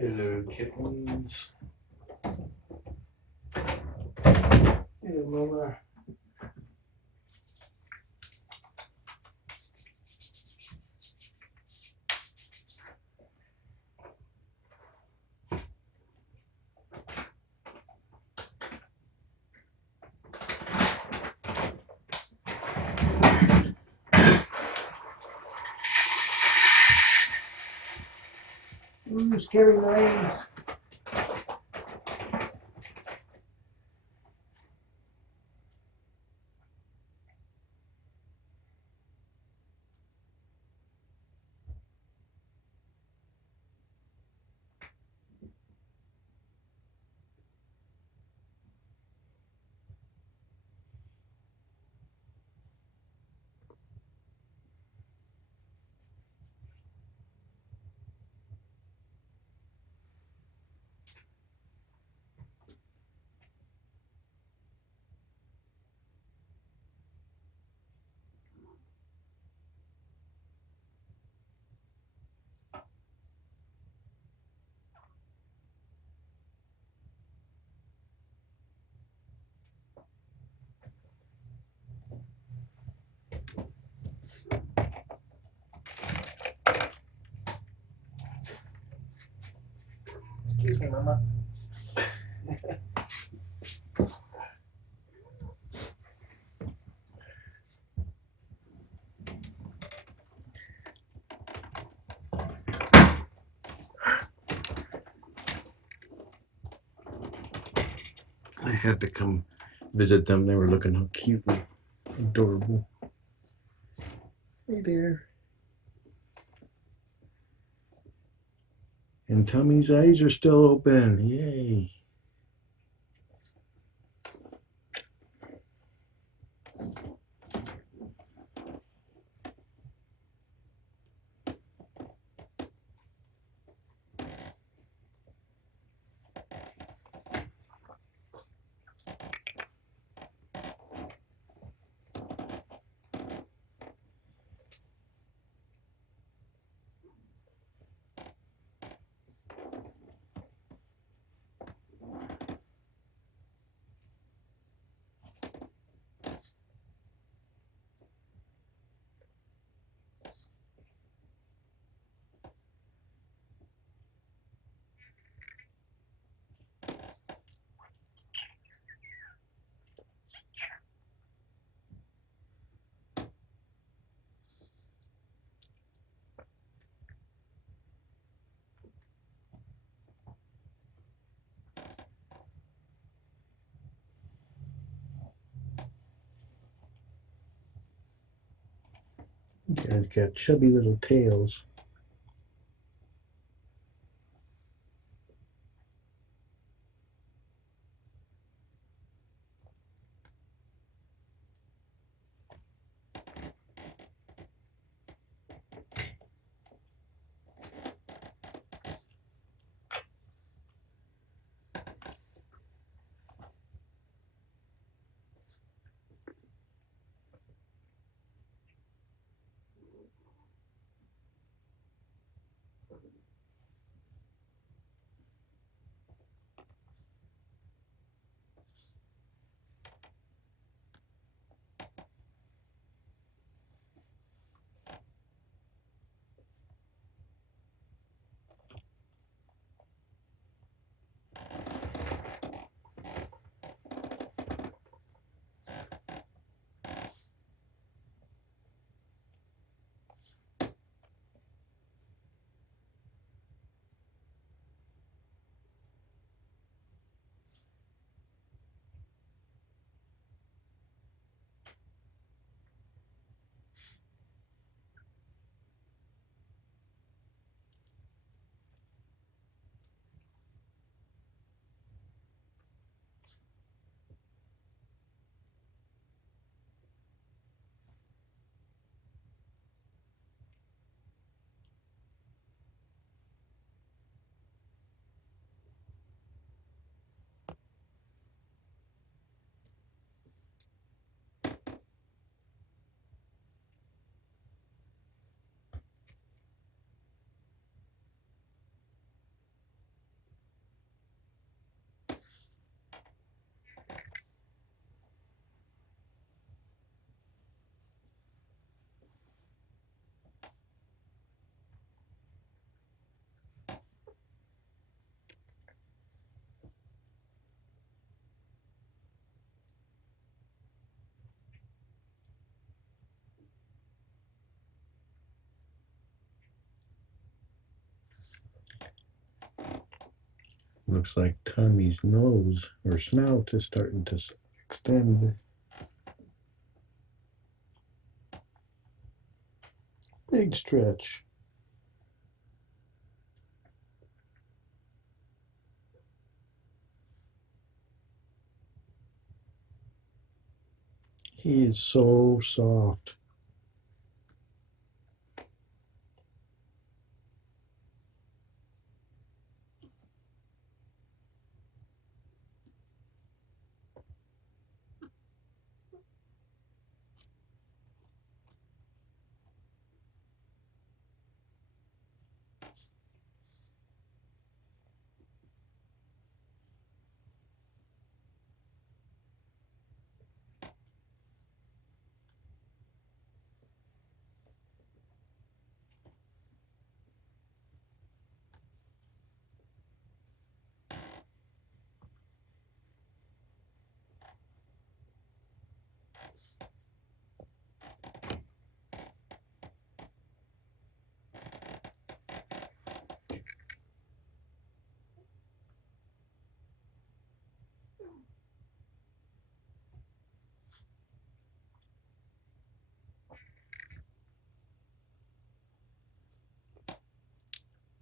Hello, kittens. Hello, mama. Ooh, scary nice. Excuse me, mama. I had to come visit them. They were looking how cute and adorable. Hey there. And Tommy's eyes are still open. Yay. You guys got chubby little tails. Looks like Tommy's nose or snout is starting to extend. Big stretch. He is so soft.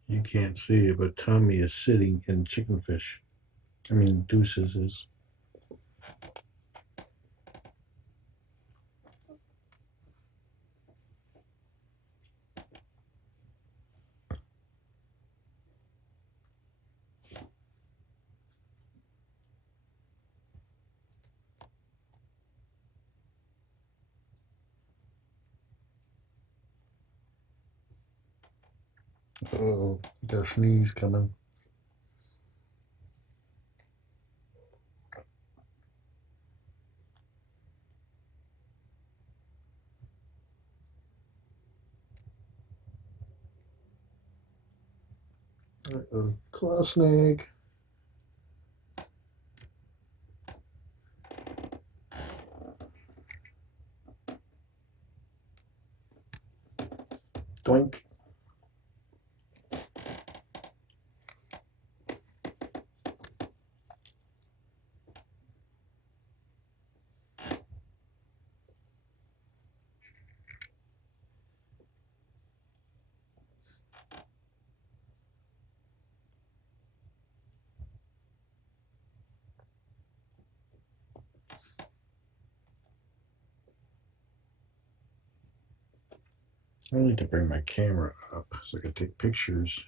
You can't see it, but Tommy is sitting in chicken fish. I mean, Deuces is. Oh, got a sneeze coming. Uh-oh, claw snag. Doink. I need to bring my camera up so I can take pictures.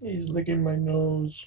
He's licking my nose.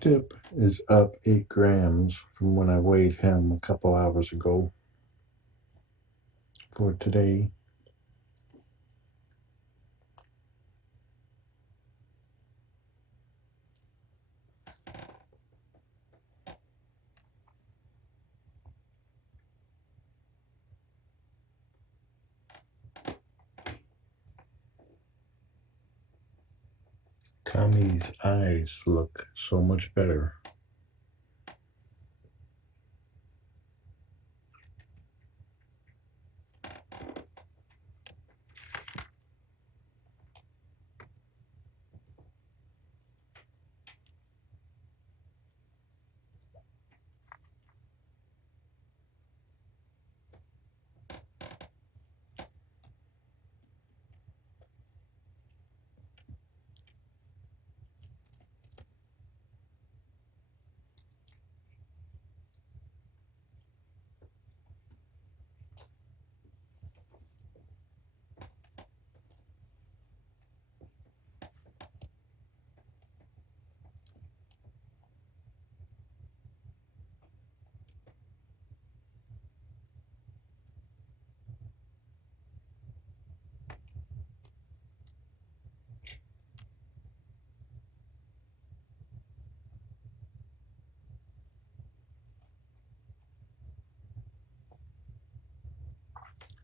Dip is up 8 grams from when I weighed him a couple hours ago for today. Kami's eyes look so much better.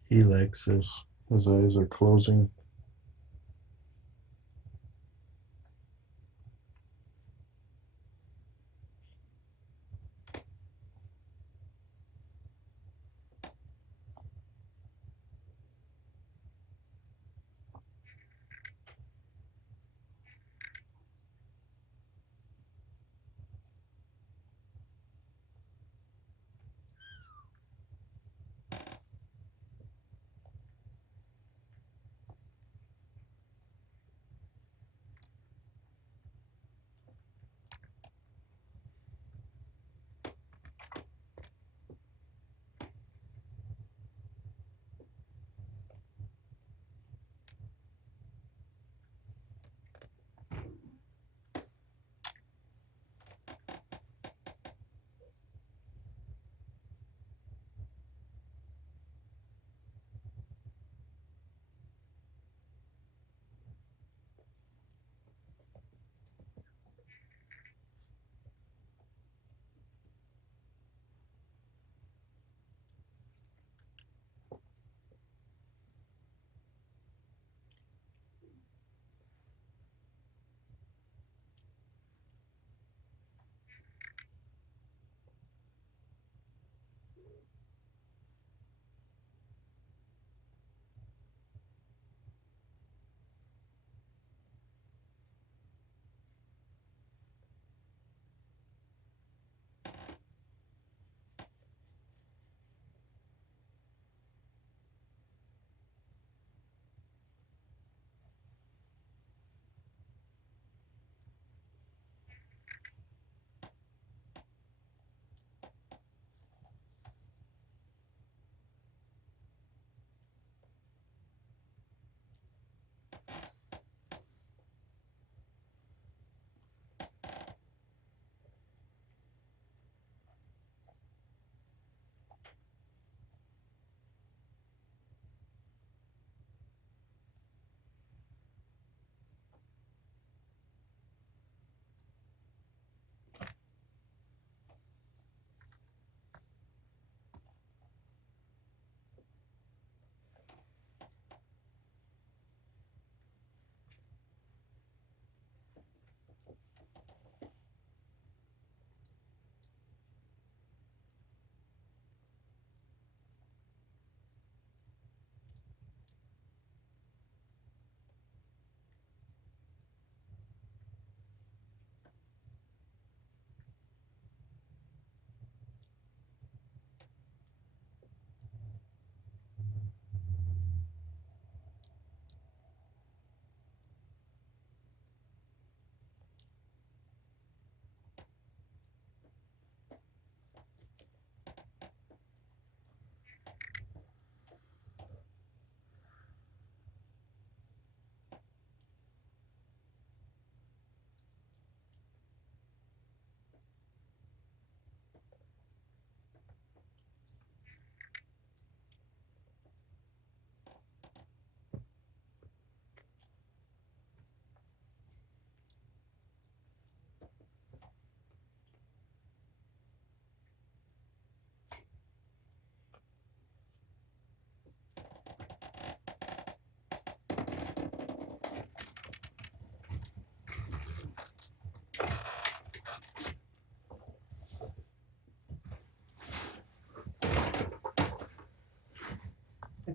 He likes this. His eyes are closing.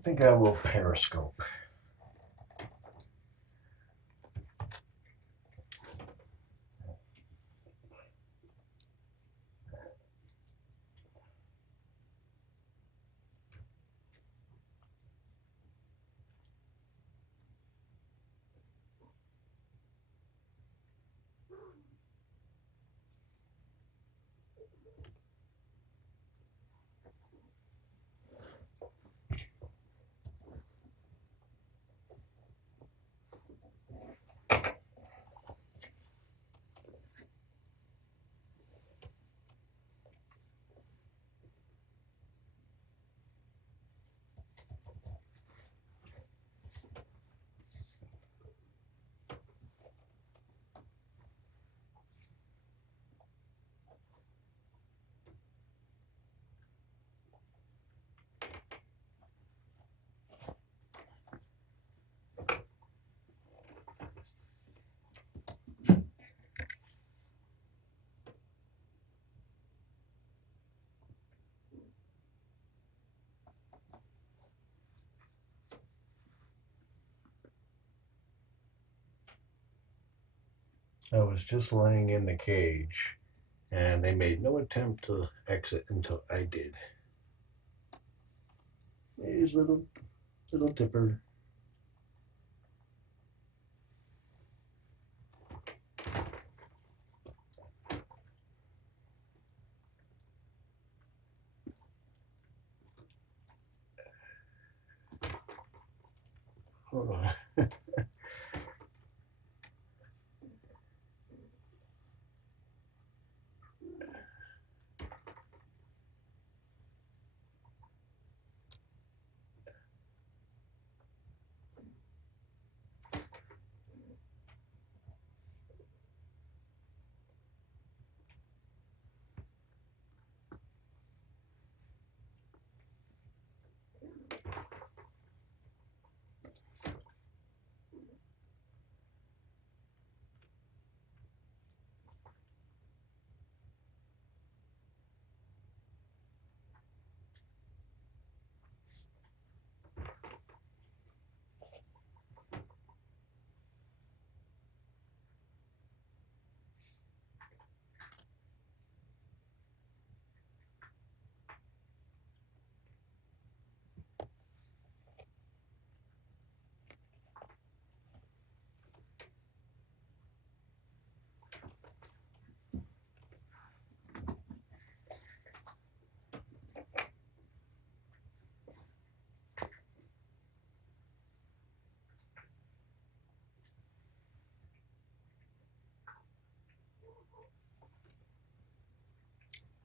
think I will periscope. I was just laying in the cage, and they made no attempt to exit until I did. Here's little Dipper. Hold on.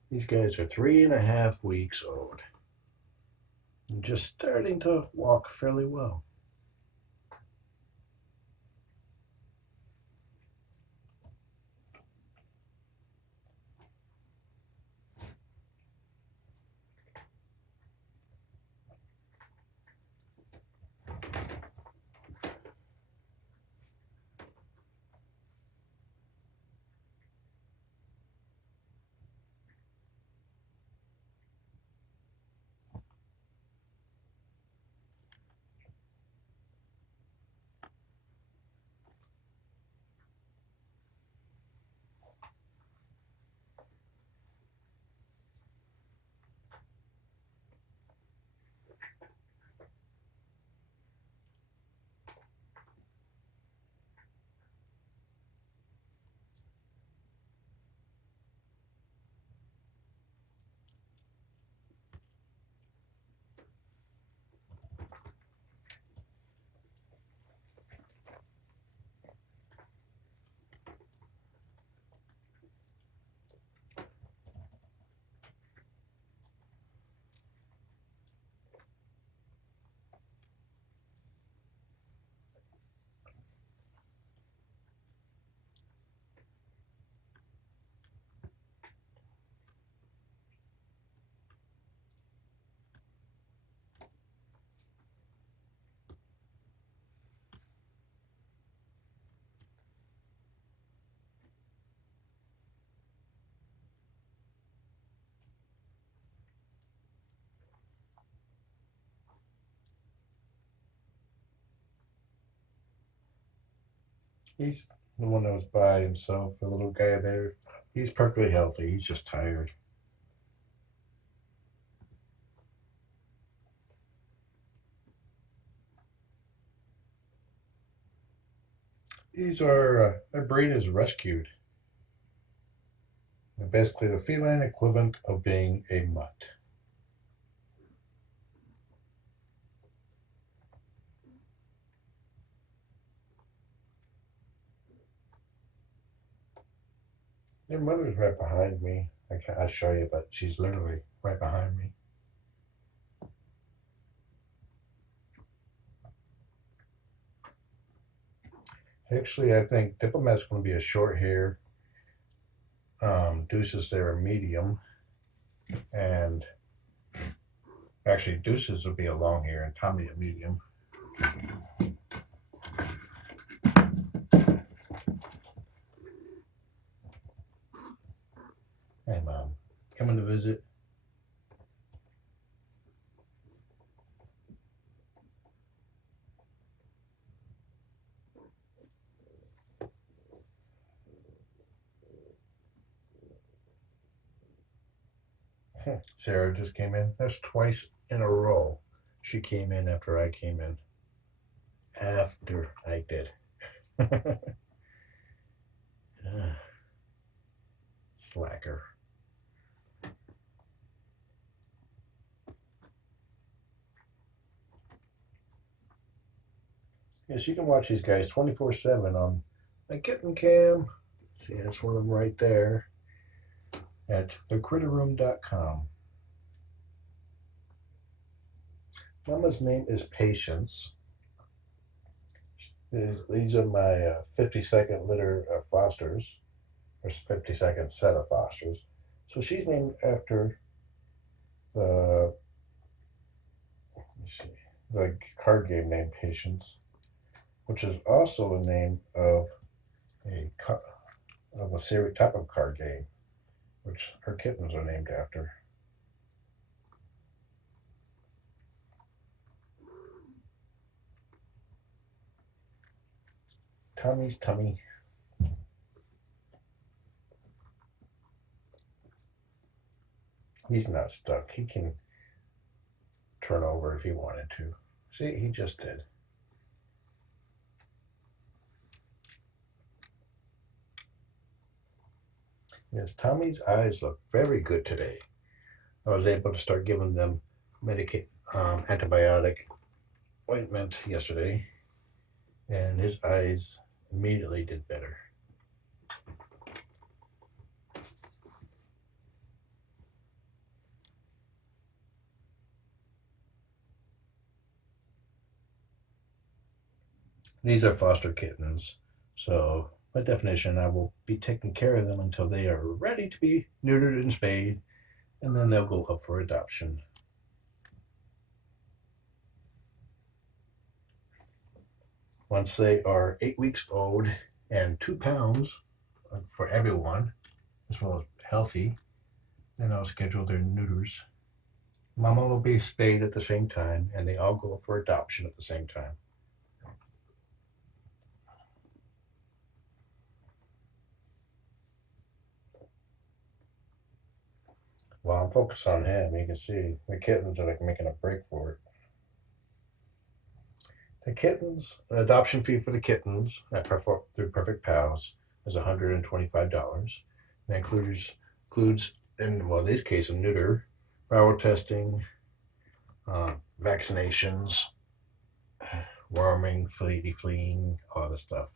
These guys are 3.5 weeks old. And just starting to walk fairly well. He's the one that was by himself, the little guy there. He's perfectly healthy. He's just tired. These are, their breed is rescued. They're basically the feline equivalent of being a mutt. Their mother's right behind me. I'll show you, but she's literally right behind me. Actually, I think Diplomat's going to be a short hair. Deuces, they're a medium. And actually, Deuces will be a long hair and Tommy a medium. Hey, Mom. Coming to visit? Sarah just came in. That's twice in a row. She came in after I came in. After I did. Slacker. Yes, you can watch these guys 24/7 on the Kitten Cam. See, that's one of them right there at thecritterroom.com. Mama's name is Patience. These are my 50-second litter of fosters, or 50-second set of fosters. So she's named after the, let me see, the card game named Patience, which is also the name of a series type of card game, which her kittens are named after. Tommy's tummy. He's not stuck. He can turn over if he wanted to. See, he just did. Yes, Tommy's eyes look very good today. I was able to start giving them antibiotic ointment yesterday, and his eyes immediately did better. These are foster kittens, so by definition, I will be taking care of them until they are ready to be neutered and spayed, and then they'll go up for adoption. Once they are 8 weeks old and 2 pounds for everyone, as well as healthy, then I'll schedule their neuters. Mama will be spayed at the same time, and they all go for adoption at the same time. While I'm focused on him, you can see the kittens are like making a break for it. The kittens, an adoption fee for the kittens through Purrfect Pals is $125. That includes in this case a neuter, bowel testing, vaccinations, worming, fleeing, all the stuff.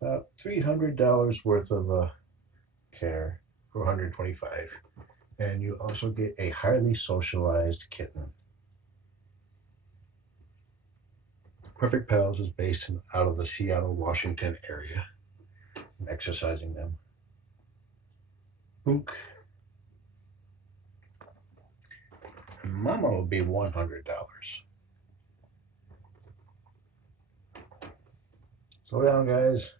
About $300 worth of care for $125, and you also get a highly socialized kitten. Purrfect Pals is based out of the Seattle, Washington area. I'm exercising them. Book. And Mama will be $100. Slow down, guys.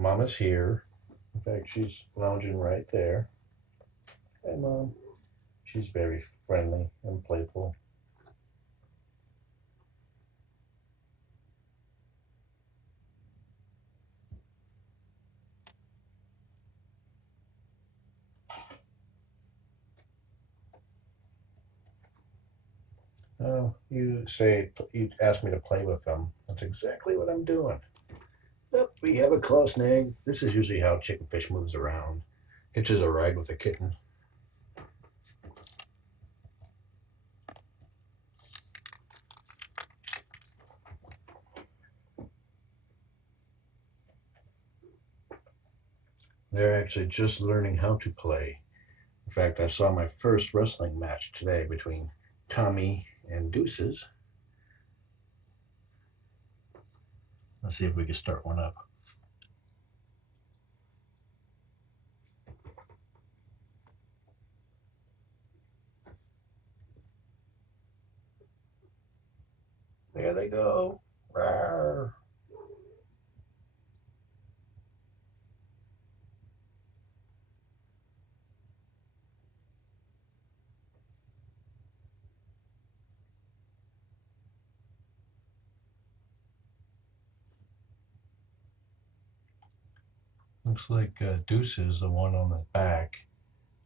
Mama's here. In fact, she's lounging right there. Hey, Mom. She's very friendly and playful. Oh, you asked me to play with them. That's exactly what I'm doing. Yep, we have a close snag. This is usually how chickenfish moves around. Hitches a ride with a kitten. They're actually just learning how to play. In fact, I saw my first wrestling match today between Tommy and Deuces. Let's see if we can start one up. There they go. Rawr. Looks like Deuces, the one on the back,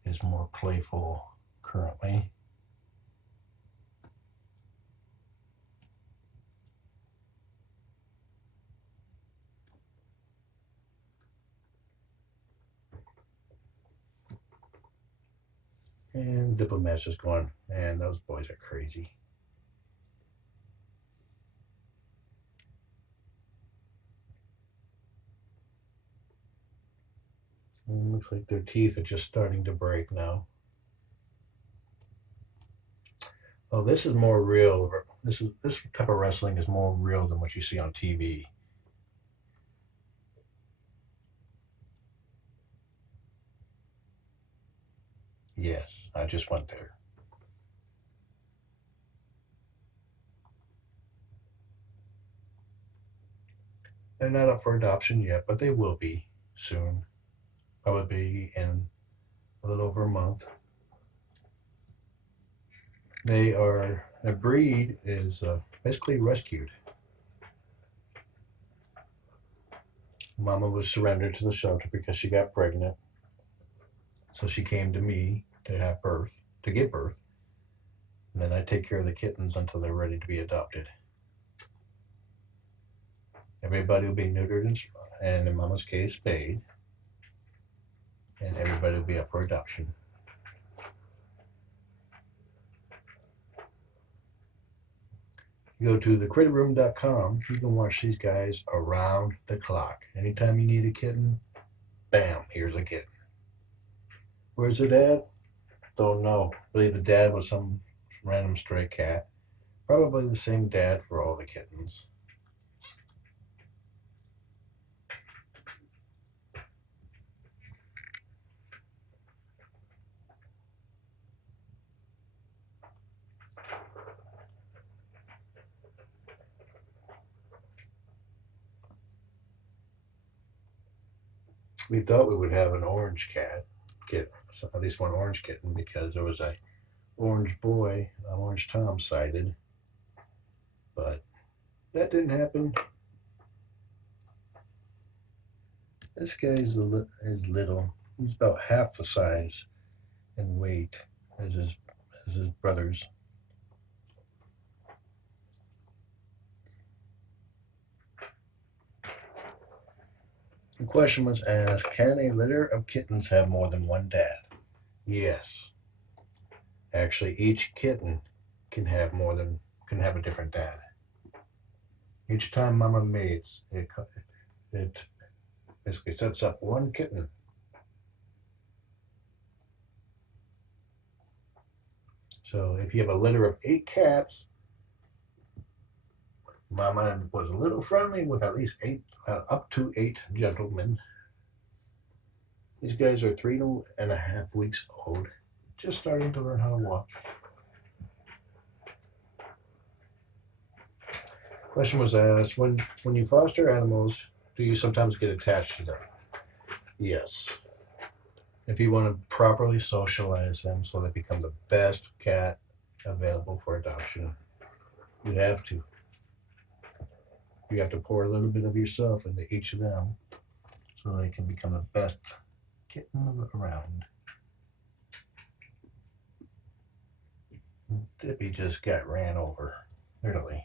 is more playful currently. And Diplomat's just going, man, those boys are crazy. And looks like their teeth are just starting to break now. Oh, this is more real. This type of wrestling is more real than what you see on TV. Yes, I just went there. They're not up for adoption yet, but they will be soon. Probably in a little over a month. Their breed is basically rescued. Mama was surrendered to the shelter because she got pregnant. So she came to me to have birth, to give birth. And then I take care of the kittens until they're ready to be adopted. Everybody will be neutered and in Mama's case, spayed. And everybody will be up for adoption. You go to thecritterroom.com, you can watch these guys around the clock. Anytime you need a kitten, bam, here's a kitten. Where's the dad? Don't know. I believe the dad was some random stray cat. Probably the same dad for all the kittens. We thought we would have an orange kitten, at least one orange kitten, because there was a orange boy, an orange Tom sighted, but that didn't happen. This guy's is little. He's about half the size and weight as his brothers. The question was asked, can a litter of kittens have more than one dad? Yes. Actually, each kitten can have a different dad. Each time Mama mates, it basically sets up one kitten. So if you have a litter of 8 cats, Mama was a little friendly with at least up to 8 gentlemen. These guys are 3.5 weeks old, just starting to learn how to walk. Question was asked, when you foster animals, do you sometimes get attached to them? Yes. If you want to properly socialize them so they become the best cat available for adoption, you have to. You have to pour a little bit of yourself into each of them so they can become the best kitten around. Dippy just got ran over, literally.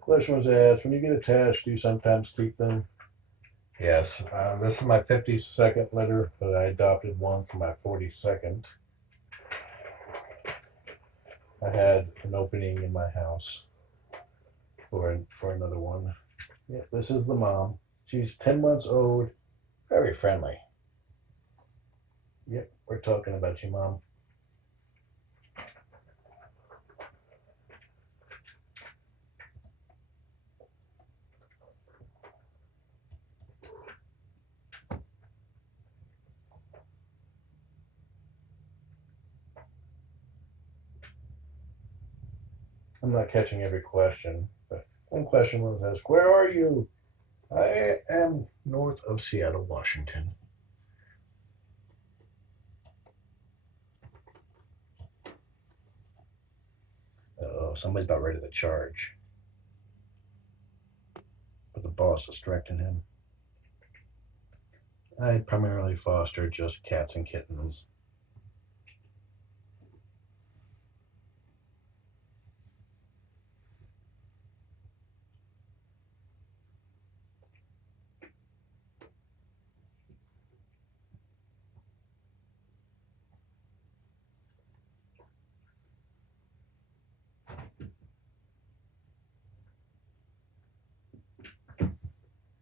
Question was asked, when you get attached, do you sometimes keep them? Yes. This is my 52nd litter, but I adopted one for my 42nd. I had an opening in my house for another one. Yeah, this is the mom. She's 10 months old, very friendly. Yep, we're talking about you, Mom. I'm not catching every question, but one question was asked, where are you? I am north of Seattle, Washington. Uh-oh, somebody's about ready to charge. But the boss is directing him. I primarily foster just cats and kittens.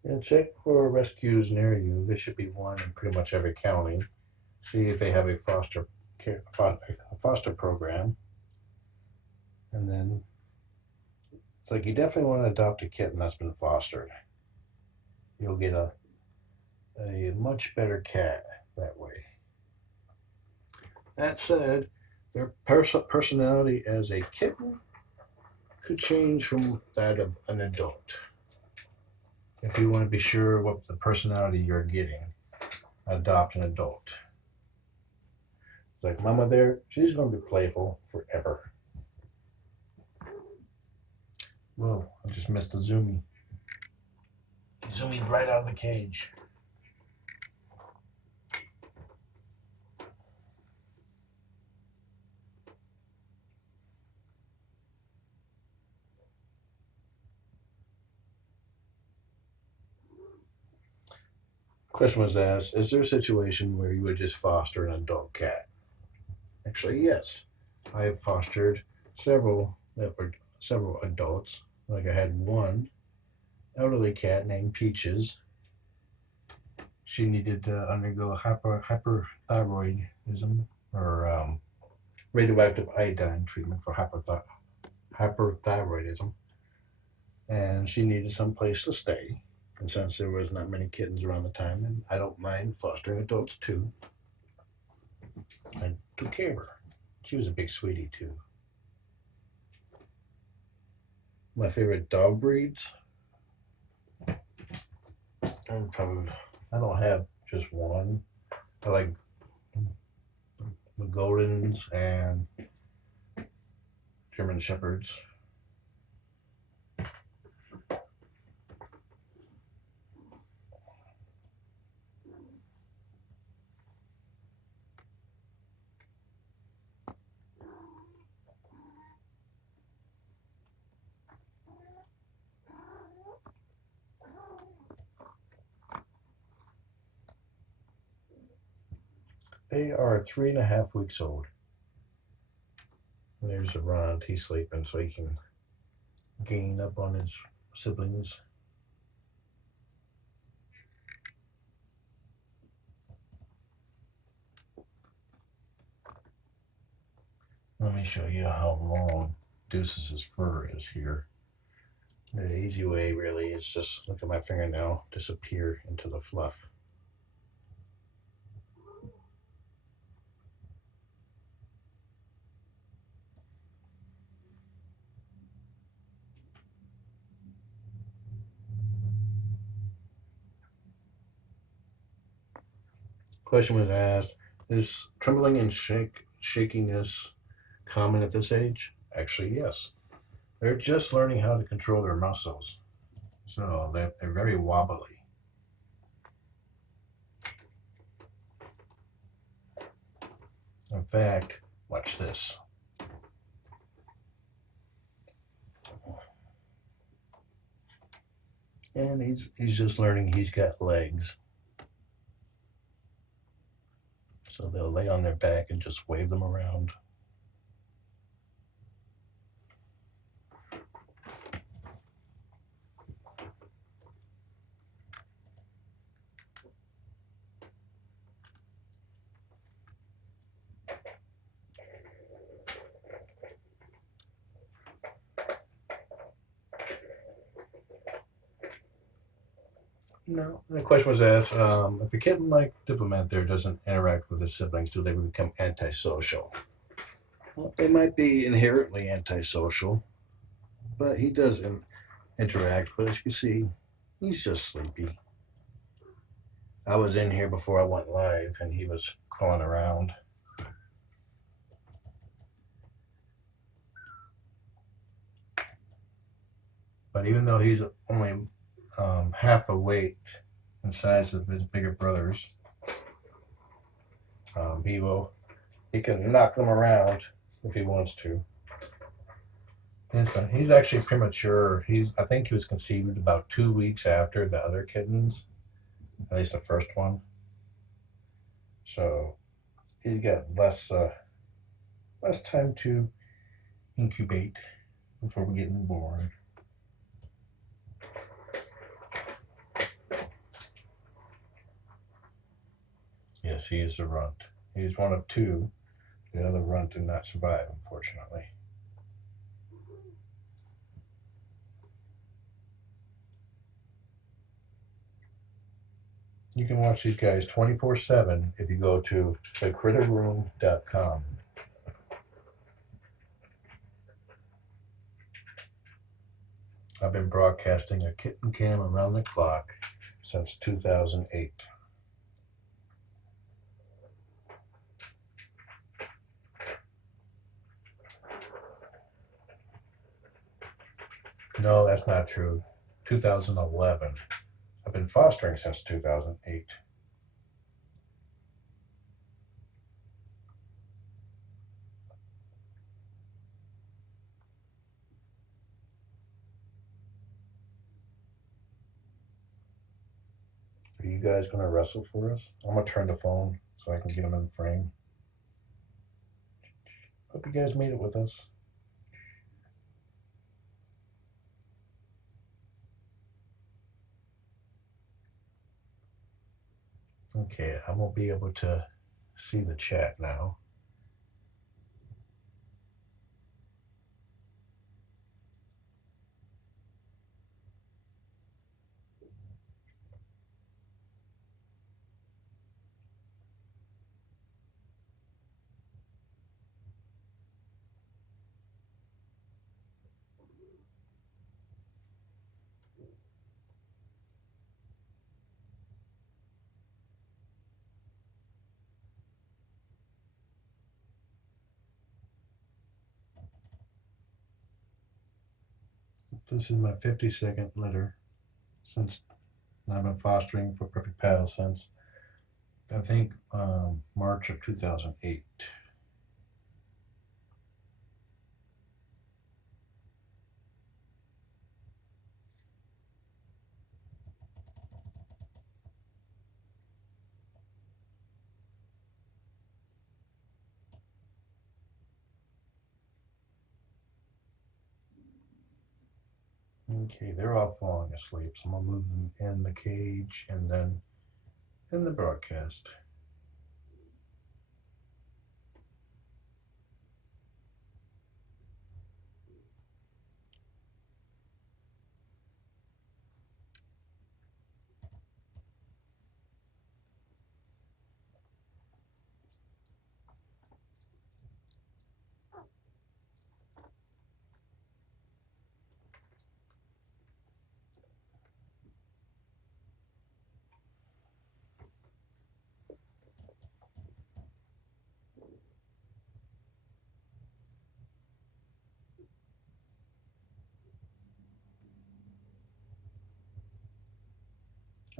And check for rescues near you. There should be one in pretty much every county. See if they have a foster program. And then it's like you definitely want to adopt a kitten that's been fostered. You'll get a much better cat that way. That said, their personality as a kitten could change from that of an adult. If you want to be sure what the personality you're getting, adopt an adult. It's like Mama there, she's going to be playful forever. Whoa, I just missed the zoomy. He zoomed right out of the cage. Question was asked, is there a situation where you would just foster an adult cat? Actually, yes. I have fostered several adults. Like I had one elderly cat named Peaches. She needed to undergo hyperthyroidism or radioactive iodine treatment for hyperthyroidism, and she needed some place to stay. And since there was not many kittens around the time, and I don't mind fostering adults too, I took care of her. She was a big sweetie too. My favorite dog breeds, I don't have just one. I like the Goldens and German Shepherds. They are 3.5 weeks old. And there's Ron. He's sleeping so he can gain up on his siblings. Let me show you how long Deuces' fur is here. The easy way really is just look at my fingernail disappear into the fluff. Question was asked, is trembling and shakiness common at this age? Actually, yes. They're just learning how to control their muscles. So they're very wobbly. In fact, watch this. And he's just learning he's got legs. So they'll lay on their back and just wave them around. No. The question was asked, if a kitten like Diplomat there doesn't interact with his siblings, do they become antisocial? Well, they might be inherently antisocial, but he does interact. But as you can see, he's just sleepy. I was in here before I went live, and he was crawling around. But even though he's only half the weight and size of his bigger brothers, he can knock them around if he wants to. He's actually premature. I think he was conceived about 2 weeks after the other kittens, at least the first one. So he's got less time to incubate before we get him born. Yes, he is a runt. He's one of two. The other runt did not survive, unfortunately. You can watch these guys 24/7 if you go to thecritterroom.com. I've been broadcasting a kitten cam around the clock since 2008. No, that's not true. 2011. I've been fostering since 2008. Are you guys going to wrestle for us? I'm going to turn the phone so I can get them in the frame. Hope you guys made it with us. Okay, I won't be able to see the chat now. This is my 52nd litter since I've been fostering for Purrfect Pals since I think March of 2008. Okay, they're all falling asleep, so I'm gonna move them in the cage and then in the broadcast.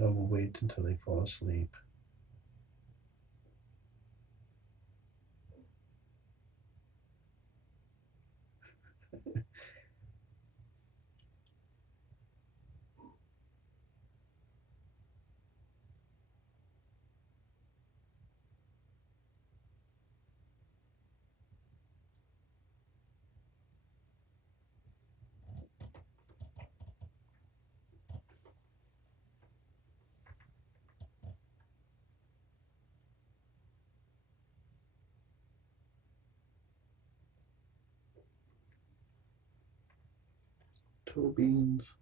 I will wait until they fall asleep. Toe beans.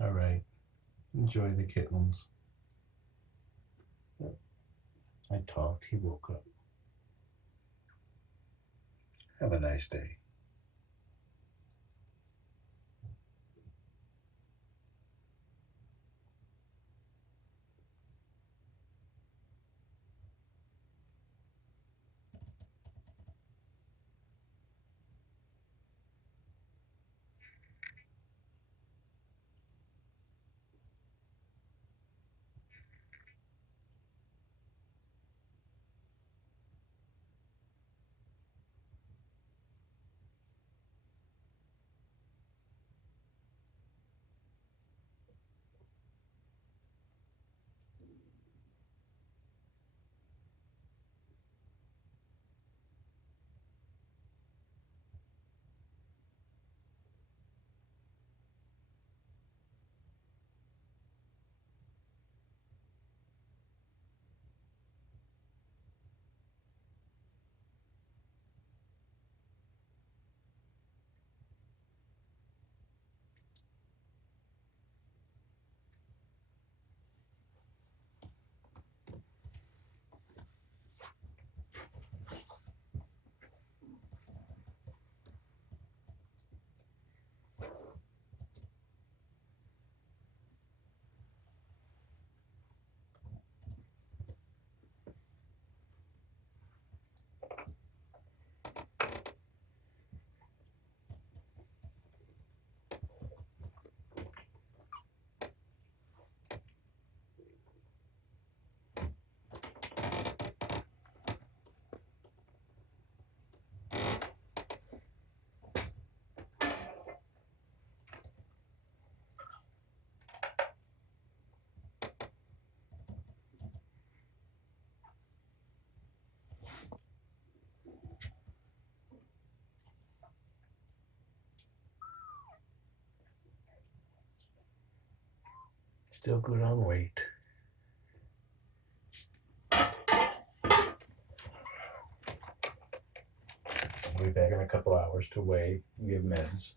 All right, enjoy the kittens. I talked, he woke up. Have a nice day. Still good on weight. I'll be back in a couple hours to weigh, give meds.